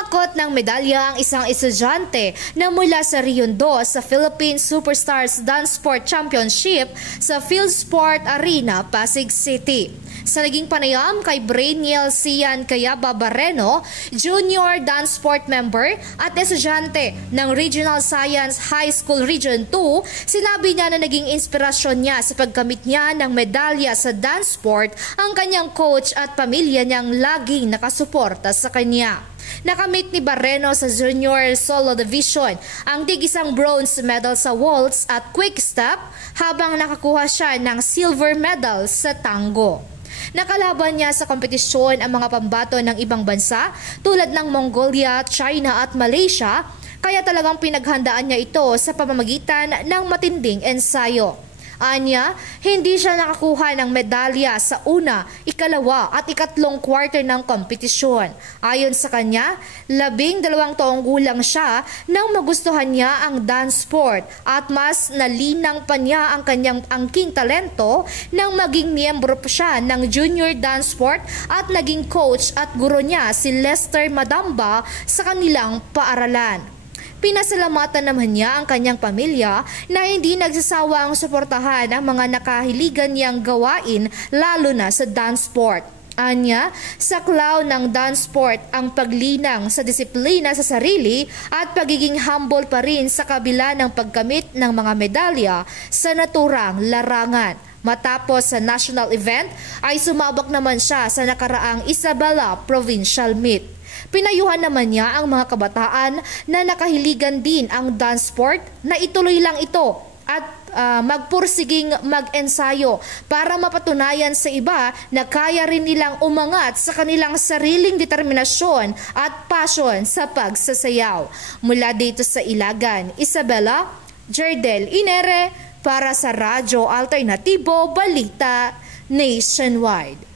Umakot ng medalya ang isang estudyante na mula sa Region 2 sa Philippine Superstars Dance Sport Championship sa PhilSport Arena, Pasig City. Sa naging panayam kay Brainiel Cian Cayaba Barreno, Junior Dance Sport member at estudyante ng Regional Science High School Region 2, sinabi niya na naging inspirasyon niya sa pagkamit niya ng medalya sa dance sport ang kanyang coach at pamilya niyang laging nakasuporta sa kanya. Nakamit ni Barreno sa Junior Solo Division ang tig-isang bronze medal sa waltz at quick step habang nakakuha siya ng silver medal sa tango. Nakalaban niya sa kompetisyon ang mga pambato ng ibang bansa tulad ng Mongolia, China at Malaysia, kaya talagang pinaghandaan niya ito sa pamamagitan ng matinding ensayo. Anya, hindi siya nakakuha ng medalya sa una, ikalawa at ikatlong quarter ng kompetisyon. Ayon sa kanya, 12 taong gulang siya nang magustuhan niya ang dance sport at mas nalinang pa niya ang kanyang angking talento nang maging miyembro pa siya ng Junior Dance Sport at naging coach at guro niya si Lester Madamba sa kanilang paaralan. Pinasalamatan naman niya ang kanyang pamilya na hindi nagsasawang suportahan ang mga nakahiligan niyang gawain lalo na sa dance sport. Anya, saklaw ng dance sport ang paglinang sa disiplina sa sarili at pagiging humble pa rin sa kabila ng pagkamit ng mga medalya sa naturang larangan. Matapos sa national event ay sumabak naman siya sa nakaraang Isabela Provincial Meet. Pinayuhan naman niya ang mga kabataan na nakahiligan din ang dance sport na ituloy lang ito at magpursiging mag-ensayo para mapatunayan sa iba na kaya rin nilang umangat sa kanilang sariling determinasyon at passion sa pagsasayaw. Mula dito sa Ilagan, Isabela, Jerdel Inere para sa Radyo Alternatibo Balita Nationwide.